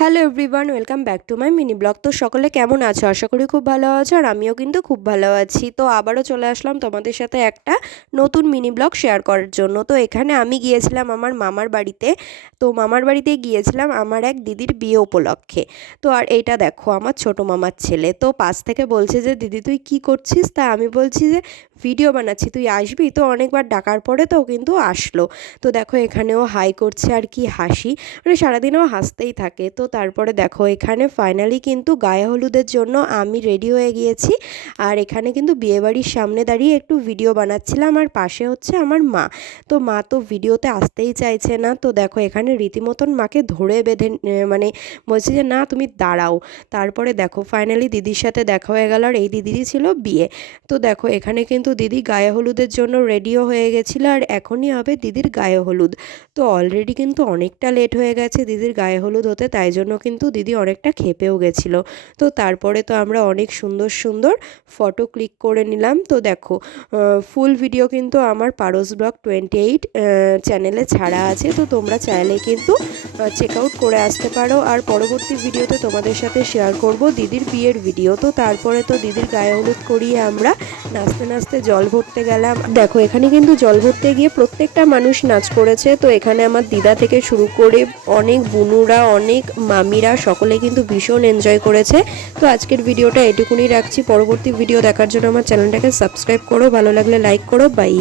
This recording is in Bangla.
Hello everyone, welcome back to my mini blog. তো সকলে কেমন আছো? আশা করি খুব ভালো আছো, আর আমিও কিন্তু খুব ভালো আছি। তো আবারও চলে আসলাম তোমাদের সাথে একটা নতুন মিনি ব্লগ শেয়ার করার জন্য। তো এখানে আমি গিয়েছিলাম আমার মামার বাড়িতে। তো মামার বাড়িতে গিয়েছিলাম আমার এক দিদির বিয়ে উপলক্ষে। তো আর এইটা দেখো আমার ছোট মামার ছেলে। তো পাশ থেকে বলছে যে দিদি তুই কি করছিস? তা আমি বলছি যে ভিডিও বানাচ্ছি, তুই আসবি? তো অনেকবার ডাকার পরে তো কিন্তু আসলো। তো দেখো এখানেও হাই করছে, আর কি হাসি, মানে সারাদিনও হাসতেই থাকে। তো তারপরে দেখো এখানে ফাইনালি কিন্তু গায়ে হলুদের জন্য আমি রেডি হয়ে গিয়েছি। আর এখানে কিন্তু বিয়েবাড়ির সামনে দাঁড়িয়ে একটু ভিডিও বানাচ্ছিলাম, আর পাশে হচ্ছে আমার মা। তো মা তো ভিডিওতে আসতেই চাইছে না। তো দেখো এখানে রীতিমতন মাকে ধরে বেঁধে মানে বলছি যে না তুমি দাঁড়াও। তারপরে দেখো ফাইনালি দিদির সাথে দেখা হয়ে গেল, আর এই দিদিরই ছিল বিয়ে। তো দেখো এখানে কিন্তু দিদি গায়ে হলুদের জন্য রেডিও হয়ে গেছিলো, আর এখনই হবে দিদির গায়ে হলুদ। তো অলরেডি কিন্তু অনেকটা লেট হয়ে গেছে দিদির গায়ে হলুদ হতে, তাই জন্য কিন্তু দিদি অনেকটা ক্ষেপেও গেছিলো। তো তারপরে তো আমরা অনেক সুন্দর সুন্দর ফটো ক্লিক করে নিলাম। তো দেখো ফুল ভিডিও কিন্তু আমার পারস ব্লগ 28 চ্যানেলে ছাড়া আছে। তো তোমরা চাইলে কিন্তু চেক আউট করে আসতে পারো। আর পরবর্তী ভিডিওতে তোমাদের সাথে শেয়ার করব দিদির বিয়ের ভিডিও। তো তারপরে তো দিদির গায়ে হলুদ করিয়ে আমরা নাচতে নাচতে জল ভরতে গেলাম। দেখো এখানে কিন্তু জল ভরতে গিয়ে প্রত্যেকটা মানুষ নাচ করেছে। তো এখানে আমার দিদা থেকে শুরু করে অনেক বুনুরা, অনেক মামিরা সকলে কিন্তু ভীষণ এনজয় করেছে। তো আজকের ভিডিওটা এটুকুনি রাখছি। পরবর্তী ভিডিও দেখার জন্য আমার চ্যানেলটাকে সাবস্ক্রাইব করো, ভালো লাগলে লাইক করো। বাই।